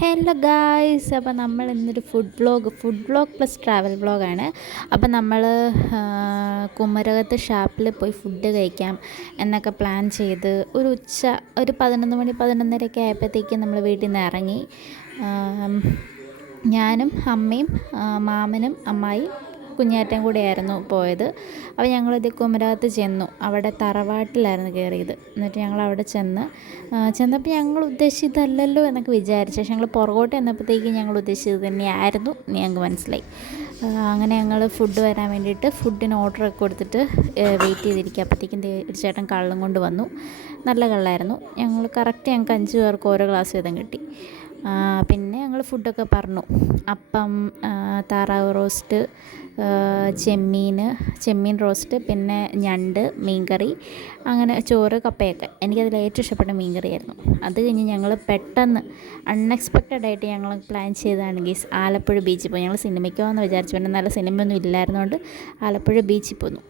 Hello guys, അപ്പോൾ നമ്മൾ ഇന്നൊരു ഫുഡ് വ്ളോഗ് പ്ലസ് ട്രാവൽ വ്ളോഗാണ്. അപ്പോൾ നമ്മൾ കുമരകത്ത് ഷാപ്പിൽ പോയി ഫുഡ് കഴിക്കാം എന്നൊക്കെ പ്ലാൻ ചെയ്ത് ഒരു 11 മണി 11:30 ആയപ്പോഴത്തേക്കും നമ്മൾ വീട്ടിൽ നിന്ന് ഇറങ്ങി. ഞാനും അമ്മയും മാമനും അമ്മായിയും കുഞ്ഞാറ്റയും കൂടെയായിരുന്നു പോയത്. അപ്പോൾ ഞങ്ങളിത് കുമരകത്ത് ചെന്നു. അവിടെ തറവാട്ടിലായിരുന്നു കയറിയത്. എന്നിട്ട് ഞങ്ങൾ അവിടെ ചെന്നപ്പോൾ ഞങ്ങൾ ഉദ്ദേശിച്ചതല്ലല്ലോ എന്നൊക്കെ വിചാരിച്ചു. പക്ഷേ ഞങ്ങൾ പുറകോട്ട് ചെന്നപ്പോഴത്തേക്കും ഞങ്ങൾ ഉദ്ദേശിച്ചത് തന്നെയായിരുന്നു എന്ന് ഞങ്ങൾക്ക് മനസ്സിലായി. അങ്ങനെ ഞങ്ങൾ ഫുഡ് വരാൻ വേണ്ടിയിട്ട് ഫുഡിന് ഓർഡറൊക്കെ കൊടുത്തിട്ട് വെയിറ്റ് ചെയ്തിരിക്കുക. അപ്പോഴത്തേക്കും ഒരു ചേട്ടൻ കള്ളും കൊണ്ട് വന്നു. നല്ല കള്ളായിരുന്നു. ഞങ്ങൾക്ക് 5 പേർക്ക് ഓരോ ഗ്ലാസ് വീതം കിട്ടി. പിന്നെ ഞങ്ങൾ ഫുഡൊക്കെ പറഞ്ഞു. അപ്പം, താറാവ് റോസ്റ്റ്, ചെമ്മീൻ റോസ്റ്റ്, പിന്നെ ഞണ്ട്, മീൻകറി, അങ്ങനെ ചോറ്, കപ്പയൊക്കെ. എനിക്കതിൽ ഏറ്റവും ഇഷ്ടപ്പെട്ട മീൻകറിയായിരുന്നു. അത് കഴിഞ്ഞ് ഞങ്ങൾ പെട്ടെന്ന് അൺഎക്സ്പെക്റ്റഡായിട്ട് ഞങ്ങൾ പ്ലാൻ ചെയ്തതാണ് ഗീസ്, ആലപ്പുഴ ബീച്ചിൽ പോയി. ഞങ്ങൾ സിനിമയ്ക്ക് പോകുമെന്ന് വിചാരിച്ചു. പിന്നെ നല്ല സിനിമയൊന്നും ഇല്ലായിരുന്നുകൊണ്ട് ആലപ്പുഴ ബീച്ചിൽ പോന്നു.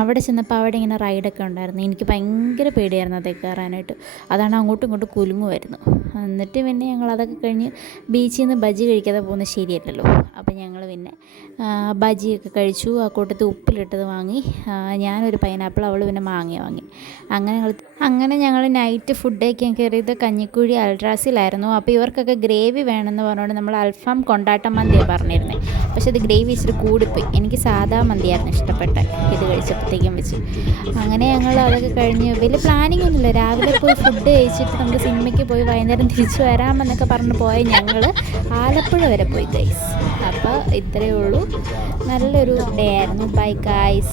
അവിടെ ചെന്നപ്പോൾ അവിടെ ഇങ്ങനെ റൈഡൊക്കെ ഉണ്ടായിരുന്നു. എനിക്ക് ഭയങ്കര പേടിയായിരുന്നു അതേ കയറാനായിട്ട്. അതാണ് അങ്ങോട്ടും ഇങ്ങോട്ടും കുലുങ്ങുമായിരുന്നു. എന്നിട്ട് പിന്നെ ഞങ്ങൾ അതൊക്കെ കഴിഞ്ഞ് ബീച്ചിൽ നിന്ന് ബജി കഴിക്കാതെ പോകുന്നത് ശരിയല്ലല്ലോ. അപ്പോൾ ഞങ്ങൾ പിന്നെ ബജിയൊക്കെ കഴിച്ചു. ആ കൂട്ടത്തിൽ ഉപ്പിലിട്ടത് വാങ്ങി. ഞാനൊരു പൈനാപ്പിൾ, അവൾ പിന്നെ മാങ്ങ വാങ്ങി. അങ്ങനെ ഞങ്ങൾ നൈറ്റ് ഫുഡ് കഴിക്കാൻ കയറിയത് കഞ്ഞിക്കുഴി അൽട്രാസിലായിരുന്നു. അപ്പോൾ ഇവർക്കൊക്കെ ഗ്രേവി വേണമെന്ന് പറഞ്ഞുകൊണ്ട് നമ്മൾ അൽഫാം കൊണ്ടാട്ടം മന്തിയാണ് പറഞ്ഞിരുന്നത്. പക്ഷേ അത് ഗ്രേവി ഇച്ചിരി കൂടിപ്പോയി. എനിക്ക് സാധാ മന്തിയായിരുന്നു ഇഷ്ടപ്പെട്ട ഇത് കഴിച്ചപ്പോഴത്തേക്കും വെച്ച്. അങ്ങനെ ഞങ്ങൾ അതൊക്കെ കഴിഞ്ഞ് വലിയ പ്ലാനിങ് ഒന്നുമില്ല. രാവിലെ പോയി ഫുഡ് കഴിച്ചിട്ട് നമുക്ക് സിനിമയ്ക്ക് പോയി വൈകുന്നേരം തിരിച്ചു വരാമെന്നൊക്കെ പറഞ്ഞ് പോയ ഞങ്ങൾ ആലപ്പുഴ വരെ പോയി ഗൈസ്. അപ്പോൾ ഇത്രയേ ഉള്ളൂ. നല്ലൊരു ഡേ ആയിരുന്നു. Bye guys.